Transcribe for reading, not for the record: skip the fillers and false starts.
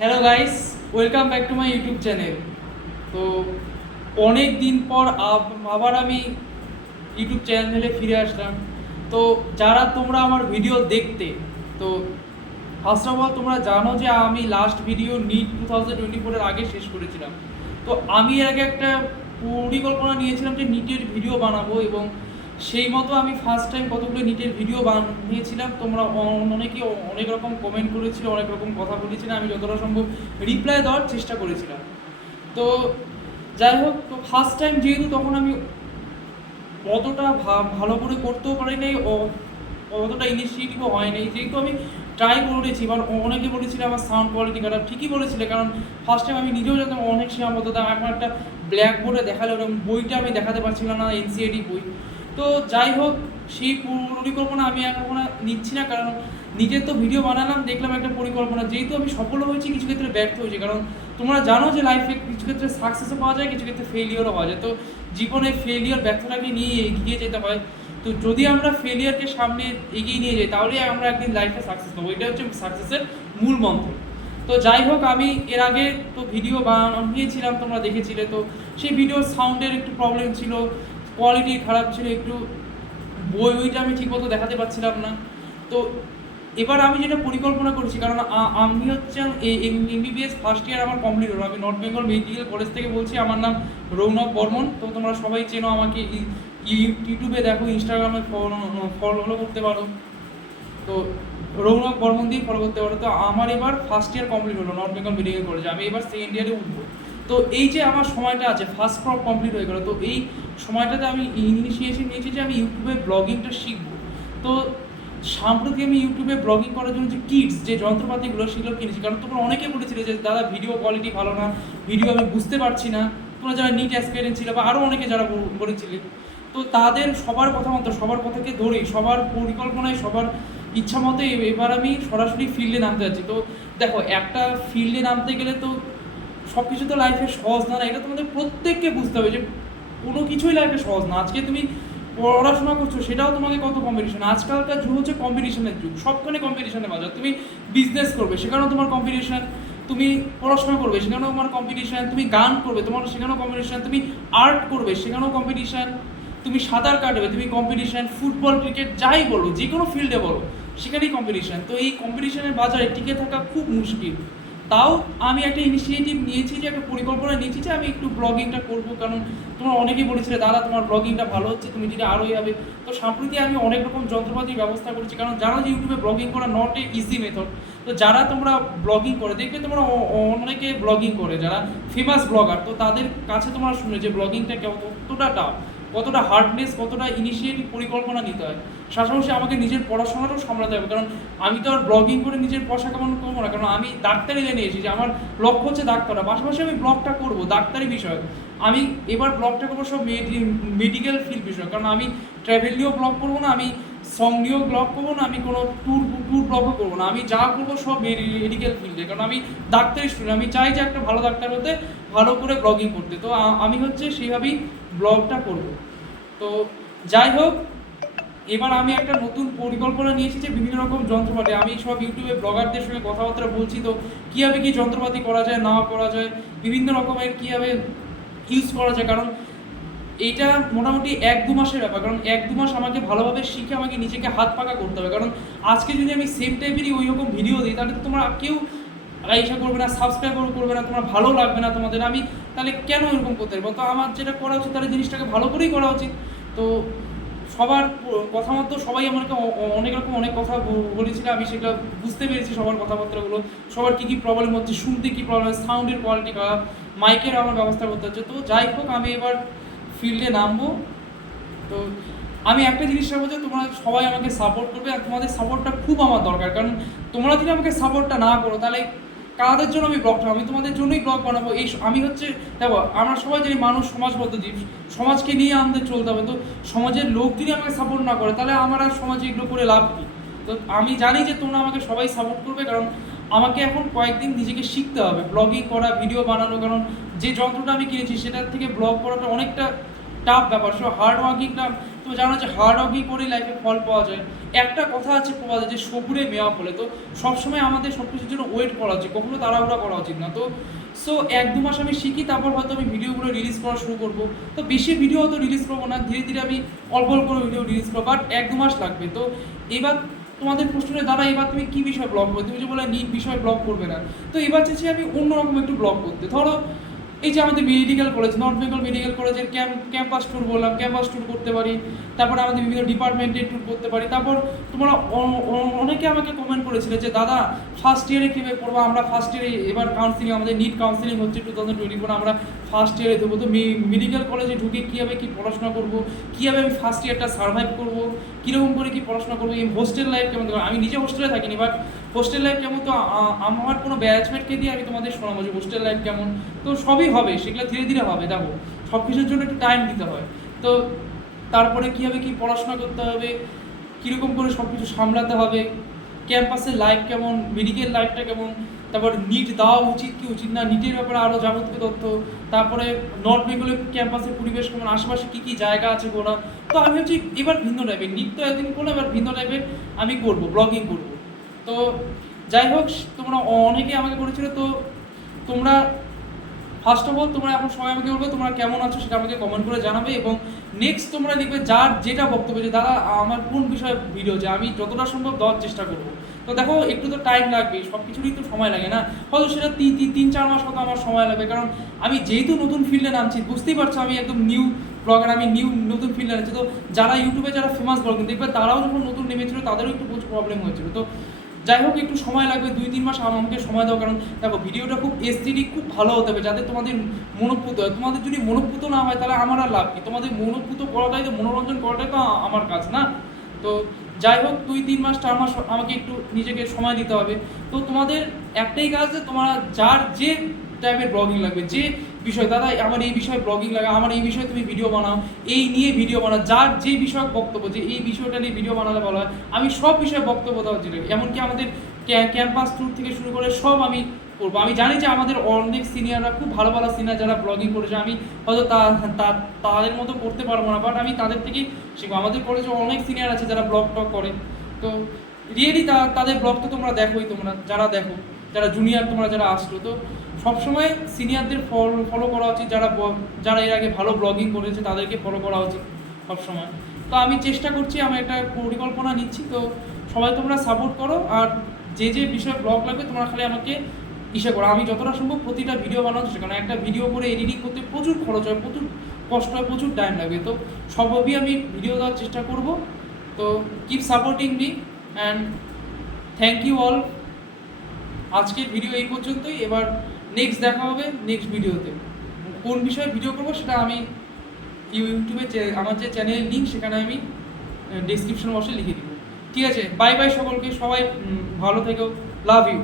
Hello guys, welcome back to my YouTube channel. তো অনেক দিন পর আবার আমি ইউটিউব চ্যানেলে ফিরে আসলাম। তো যারা তোমরা আমার ভিডিও দেখতে, তো ফার্স্ট অফ অল তোমরা জানো যে আমি লাস্ট ভিডিও নিট 2024-এর আগে শেষ করেছিলাম। তো আমি এর আগে একটা পরিকল্পনা নিয়েছিলাম যে নিটের ভিডিও বানাবো, এবং সেই মতো আমি ফার্স্ট টাইম কতগুলো নিটের ভিডিও বানিয়েছিলাম। তোমরা অনেকে অনেক রকম কমেন্ট করেছিল, অনেক রকম কথা বলেছিলে, আমি যতটা সম্ভব রিপ্লাই দেওয়ার চেষ্টা করেছিলাম। তো যাই হোক, তো ফার্স্ট টাইম যেহেতু তখন আমি অতটা ভালো করে করতেও পারি নাই, অতটা ইনিশিয়েটিভও হয় নাই, যেহেতু আমি ট্রাই করেছি। এবার অনেকে বলেছিল আমার সাউন্ড কোয়ালিটি খারাপ, ঠিকই বলেছিলে, কারণ ফার্স্ট টাইম আমি নিজেও জানতাম অনেক সীমাবদ্ধতা। এখন একটা ব্ল্যাক বোর্ডে দেখালে ওরকম বইটা আমি দেখাতে পারছিলাম না, এনসিআরটি বই। তো যাই হোক, সেই পরিকল্পনা আমি এখন নিচ্ছি না, কারণ নিজের তো ভিডিও বানালাম, দেখলাম একটা পরিকল্পনা, যেহেতু আমি সফল হয়েছি, কিছু ক্ষেত্রে ব্যর্থ হয়েছি। কারণ তোমরা জানো যে লাইফে কিছু ক্ষেত্রে সাকসেসও পাওয়া যায়, কিছু ক্ষেত্রে ফেলিওরও পাওয়া যায়। তো জীবনে ফেলিওর ব্যর্থটাকে নিয়ে এগিয়ে যেতে হয়। তো যদি আমরা ফেলিয়ারকে সামনে এগিয়ে নিয়ে যাই, তাহলে আমরা একদিন লাইফে সাকসেস পাবো। এটা হচ্ছে সাকসেসের মূল মন্ত্র। তো যাই হোক, আমি এর আগে তো ভিডিও বানিয়েছিলাম, তোমরা দেখেছিলে। তো সেই ভিডিওর সাউন্ডের একটু প্রবলেম ছিল, কোয়ালিটি খারাপ ছিল একটু, বইটা আমি ঠিকমতো দেখাতে পারছিলাম না। তো এবার আমি যেটা পরিকল্পনা করছি, কারণ আমি হচ্ছে এমবিবিএস ফার্স্ট ইয়ার আমার কমপ্লিট হলো। আমি নর্থ বেঙ্গল মেডিকেল কলেজ থেকে বলছি, আমার নাম রৌনক বর্মন। তো তোমরা সবাই চেনো আমাকে, ইউটিউবে দেখো, ইনস্টাগ্রামে ফলো করতে পারো। তো রৌনক বর্মন দিয়ে ফলো করতে পারো। তো আমার এবার ফার্স্ট ইয়ার কমপ্লিট হলো নর্থ বেঙ্গল মেডিকেল কলেজে, আমি এবার সেকেন্ড ইয়ারে উঠবো। তো এই যে আমার সময়টা আছে, ফার্স্ট ক্রপ কমপ্লিট হয়ে গেলো, তো এই সময়টাতে আমি ইনিশিয়েশন নিয়েছি যে আমি ইউটিউবে ব্লগিংটা শিখবো। তো সাম্প্রতিক আমি ইউটিউবে ব্লগিং করার জন্য যে কিটস, যে যন্ত্রপাতিগুলো, সেগুলো কিনেছি। কারণ তোমরা অনেকে বলেছিলে যে দাদা ভিডিও কোয়ালিটি ভালো না, ভিডিও আমি বুঝতে পারছি না। তোমরা যারা নিট অ্যাসপিরেন্ট ছিল, বা আরও অনেকে যারা বলেছিলে, তো তাদের সবার কথা মতো, সবার কথাকে ধরেই, সবার পরিকল্পনায়, সবার ইচ্ছা মতো এবার আমি সরাসরি ফিল্ডে নামতে যাচ্ছি। তো দেখো, একটা ফিল্ডে নামতে গেলে তো সব কিছু তো লাইফে সহজ না, এটা তোমাদের প্রত্যেককে বুঝতে হবে যে কোনো কিছুই লাইফে সহজ না। আজকে তুমি পড়াশোনা করছো, সেটাও তোমাকে কত কম্পিটিশন। আজকালকার যুগ হচ্ছে কম্পিটিশনের যুগ, সবখানে কম্পিটিশনের বাজার। তুমি বিজনেস করবে, সেখানেও তোমার কম্পিটিশন। তুমি পড়াশোনা করবে, সেখানেও তোমার কম্পিটিশন। তুমি গান করবে, তোমার সেখানেও কম্পিটিশন। তুমি আর্ট করবে, সেখানেও কম্পিটিশন। তুমি সাঁতার কাটবে, তুমি কম্পিটিশন। ফুটবল, ক্রিকেট, যাই বলো, যে কোনো ফিল্ডে বলো, সেখানেই কম্পিটিশন। তো এই কম্পিটিশনের বাজারে টিকে থাকা খুব মুশকিল। তাও আমি একটা ইনিশিয়েটিভ নিয়েছি, যে একটা পরিকল্পনা নিয়েছি যে আমি একটু ব্লগিংটা করবো। কারণ তোমরা অনেকেই বলেছিলে দাদা তোমার ব্লগিংটা ভালো হচ্ছে, তুমি যদি আরোই হবে। তো সম্প্রতি আমি অনেক রকম যন্ত্রপাতির ব্যবস্থা করেছি, কারণ জানো যে ইউটিউবে ব্লগিং করা নট এ ইজি মেথড। তো যারা তোমরা ব্লগিং করে দেখবে, তোমরা অনেকে ব্লগিং করে, যারা ফেমাস ব্লগার, তো তাদের কাছে তোমরা শুনে যে ব্লগিংটা কতটা টাফ, কতটা হার্ডনেস, কতটা ইনিশিয়েটিভ পরিকল্পনা নিতে হয়। পাশাপাশি আমাকে নিজের পড়াশোনাটাও সামলাতে হবে, কারণ আমি তো আর ব্লগিং করে নিজের পয়সা কামানো করবো না। কারণ আমি ডাক্তারি লাইনে এসেছি, যে আমার লক্ষ্য হচ্ছে ডাক্তার। পাশাপাশি আমি ব্লগটা করবো ডাক্তারি বিষয়। আমি এবার ব্লগটা করবো সব মেডিকেল ফিল্ড বিষয়, কারণ আমি ট্রাভেল নিয়েও ব্লগ করবো না, আমি সং নিয়েও ব্লগ করবো না, আমি কোনো ট্যুর ব্লগও করবো না। আমি যা করবো সব মেডিকেল ফিল্ডে, কারণ আমি ডাক্তারি স্টুডেন্ট। আমি চাই যে একটা ভালো ডাক্তার হতে, ভালো করে ব্লগিং করতে। তো আমি হচ্ছে সেইভাবেই ব্লগটা করবো। তো যাই হোক, এবার আমি একটা নতুন পরিকল্পনা নিয়েছি, যে বিভিন্ন রকম যন্ত্রপাতি, আমি সব ইউটিউবে ব্লগারদের সঙ্গে কথাবার্তা বলছি। তো কীভাবে কী যন্ত্রপাতি করা যায়, না করা যায়, বিভিন্ন রকমের কীভাবে ইউজ করা যায়। কারণ এইটা মোটামুটি 1-2 মাসের ব্যাপার। কারণ 1-2 মাস আমাকে ভালোভাবে শিখে আমাকে নিজেকে হাত পাকা করতে হবে। কারণ আজকে যদি আমি সেম টাইপেরই ওই রকম ভিডিও দিই, তাহলে তো তোমরা কেউ ইচ্ছা করবে না, সাবস্ক্রাইব করবে না, তোমার ভালো লাগবে না তোমাদের। আমি তাহলে কেন এরকম করতে পারবো? তো আমার যেটা করা উচিত, তাহলে জিনিসটাকে ভালো করেই করা উচিত। তো সবার কথা মতো সবাই আমাকে অনেক রকম অনেক কথা বলেছিল, আমি সেটা বুঝতে পেরেছি, সবার কথাবার্তাগুলো, সবার কী কী প্রবলেম হচ্ছে, শুনতে কী প্রবলেম, সাউন্ডের কোয়ালিটি খারাপ, মাইকের আমার ব্যবস্থা করতে হচ্ছে। তো যাই হোক, আমি এবার ফিল্ডে নামবো। তো আমি একটা জিনিস চাইবো যে তোমরা সবাই আমাকে সাপোর্ট করবে, আর তোমাদের সাপোর্টটা খুব আমার দরকার। কারণ তোমরা যদি আমাকে সাপোর্টটা না করো, তাহলে কাদের জন্য আমি ব্লগটা, আমি তোমাদের জন্যই ব্লগ বানাবো। এই আমি হচ্ছে, দেখো, আমরা সবাই জানি মানুষ সমাজবদ্ধ জীব, সমাজকে নিয়ে আমাদের চলতে হবে। তো সমাজের লোক যদি আমাকে সাপোর্ট না করে, তাহলে আমার আর সমাজে এগুলো করে লাভ কী? তো আমি জানি যে তোমরা আমাকে সবাই সাপোর্ট করবে, কারণ আমাকে এখন কয়েকদিন নিজেকে শিখতে হবে ব্লগিং করা, ভিডিও বানানো। কারণ যে যন্ত্রটা আমি কিনেছি, সেটার থেকে ব্লগ করাটা অনেকটা টাফ ব্যাপার। সো হার্ড ওয়ার্কিংটা তো জানো যে হার্ড ওয়ার্কিং করে লাইফে ফল পাওয়া যায়। একটা কথা আছে প্রবাদে যে সবুরে মেওয়া ফলে, তো সবসময় আমাদের সব কিছুর জন্য ওয়েট করা উচিত, কখনো তাড়াহুড়া করা উচিত না। তো সো 1-2 মাস আমি শিখি, তারপর হয়তো আমি ভিডিওগুলো রিলিজ করা শুরু করবো। তো বেশি ভিডিও হয়তো রিলিজ করবো না, ধীরে ধীরে আমি অল্প অল্প করে ভিডিও রিলিজ করবো, বাট 1-2 মাস লাগবে। তো এবার তোমাদের প্রশ্নের দ্বারা এবার তুমি কী বিষয়ে ব্লগ করবে, তুমি যে বলে নিট বিষয়ে ব্লগ করবে না, তো এবার চাইছি আমি অন্যরকম একটু ব্লগ করতে। ধরো এই যে আমাদের medical college, north Bengal medical কলেজের ক্যাম্পাস ট্যুর বললাম, ক্যাম্পাস ট্যুর করতে পারি, তারপর আমাদের বিভিন্ন ডিপার্টমেন্টের ট্যুর করতে পারি। তারপর তোমরা অনেকে আমাকে কমেন্ট করেছিলে যে দাদা ফার্স্ট ইয়ারে কীভাবে পড়বো, আমরা ফার্স্ট ইয়ারে এবার কাউন্সিলিং, আমাদের নিট কাউন্সিলিং হচ্ছে 2024, আমরা ফার্স্ট ইয়ারে দেবো, তো মেডিকেল কলেজে ঢুকে কীভাবে কী পড়াশোনা করবো, কীভাবে আমি ফার্স্ট ইয়ারটা সার্ভাইভ করবো, কীরকম করে কী পড়াশোনা করবো, এই হোস্টেল লাইফ কেমন। আমি নিজে হোস্টেলে থাকিনি, বাট হোস্টেল লাইফ কেমন, তো আমার কোনো ব্যাচমেটকে দিয়ে আমি তোমাদের শোনাবো যে হোস্টেল লাইফ কেমন। তো সবই হবে, সেগুলো ধীরে ধীরে হবে, দেখো সব কিছুর জন্য একটু টাইম দিতে হয়। তো তারপরে কীভাবে কী পড়াশোনা করতে হবে, কীরকম করে সব কিছু সামলাতে হবে, ক্যাম্পাসের লাইফ কেমন, মেডিকেল লাইফটা কেমন, তারপর নিট দেওয়া উচিত কি উচিত না, নিটের ব্যাপারে আরও যাবতীয় তথ্য, তারপরে নর্থ বেঙ্গলের ক্যাম্পাসের পরিবেশ কেমন, আশেপাশে কী কী জায়গা আছে ঘোরা। তো আমি হচ্ছে এবার ভিন্ন টাইপের, নিট তো একদিন করলে এবার ভিন্ন টাইপের আমি করবো, ব্লগিং করবো। তো যাই হোক, তোমরা অনেকে আমাকে করেছিল, তো তোমরা ফার্স্ট অফ অল তোমরা এখন সবাই আমাকে বলবে তোমরা কেমন আছো সেটা আমাকে কমেন্ট করে জানাবে, এবং নেক্সট তোমরা লিখবে যার যেটা বক্তব্য, যে দাদা আমার কোন বিষয়ে ভিডিও, যে আমি যতটা সম্ভব দেওয়ার চেষ্টা করবো। তো দেখো একটু তো টাইম লাগবে, সব কিছুরই তো সময় লাগে না, হয়তো সেটা 3-4 মাস হয়তো আমার সময় লাগবে, কারণ আমি যেহেতু নতুন ফিল্ডে নামছি, বুঝতেই পারছো আমি একদম নিউ ব্লগার, আমি নতুন ফিল্ডে নামছি। তো যারা ইউটিউবে যারা ফেমাস ব্লগিং দেখবে, তারাও যখন নতুন নেমেছিল তাদেরও একটু প্রচুর প্রবলেম হয়েছিল। তো যাই হোক, একটু সময় লাগবে, 2-3 মাস আমাকে সময় দাও, কারণ দেখো ভিডিওটা খুব এস্থেটিক, খুব ভালো হতে হবে, যাতে তোমাদের মনোপুত হয়। তোমাদের যদি মনোপুত না হয় তাহলে আমার আর লাভ কি, তোমাদের মনোপুত করাটাই তো, মনোরঞ্জন করাটাই তো আমার কাজ না। তো যাই হোক, 2-3 মাস 4 মাস আমাকে একটু নিজেকে সময় দিতে হবে। তো তোমাদের একটাই কাজ, যে তোমরা যার যে টাইপের ব্লগিং লাগবে, যে বিষয়, দাদা আমার এই বিষয়ে ব্লগিং লাগে, আমার এই বিষয়ে তুমি ভিডিও বানাও, এই নিয়ে ভিডিও বানাও, যার যে বিষয়ক বক্তব্য, যে এই বিষয়টা নিয়ে ভিডিও বানালে ভালো হয়, আমি সব বিষয়ে বক্তব্য দেওয়া উচিত। এমনকি আমাদের ক্যাম্পাস ট্যুর থেকে শুরু করে সব আমি করবো। আমি জানি যে আমাদের অনেক সিনিয়ররা খুব ভালো ভালো সিনিয়র যারা ব্লগিং করেছে, আমি হয়তো তাদের মতো করতে পারবো না, বাট আমি তাদের থেকেই শিখবো। আমাদের কলেজে অনেক সিনিয়র আছে যারা ব্লগ টক করে, তো রিয়েলি তাদের ব্লগ তো তোমরা দেখোই, তোমরা যারা দেখো, যারা জুনিয়র তোমরা যারা আসছো, তো সবসময় সিনিয়রদের ফলো করা উচিত, যারা এর আগে ভালো ব্লগিং করেছে তাদেরকে ফলো করা উচিত সবসময়। তো আমি চেষ্টা করছি, আমি একটা পরিকল্পনা নিচ্ছি, তো সবাই তোমরা সাপোর্ট করো। আর যে যে বিষয়ে ব্লগ লাগবে তোমরা খালি আমাকে করো, আমি যতটা সম্ভব প্রতিটা ভিডিও বানানোর চেষ্টা, কারণ একটা ভিডিও করে এডিটিং করতে প্রচুর খরচ হয়, প্রচুর কষ্ট হয়, প্রচুর টাইম লাগবে। তো সবই আমি ভিডিও দেওয়ার চেষ্টা করব। তো keep supporting me and thank you all. আজকের ভিডিও এই পর্যন্তই, এবার নেক্সট দেখা হবে নেক্সট ভিডিওতে। কোন বিষয়ে ভিডিও করবো সেটা আমি ইউটিউবে আমার যে চ্যানেলের লিঙ্ক, সেখানে আমি ডেসক্রিপশন বক্সে লিখে দিব। ঠিক আছে, বাই বাই সকলকে, সবাই ভালো থেকো, লাভ ইউ।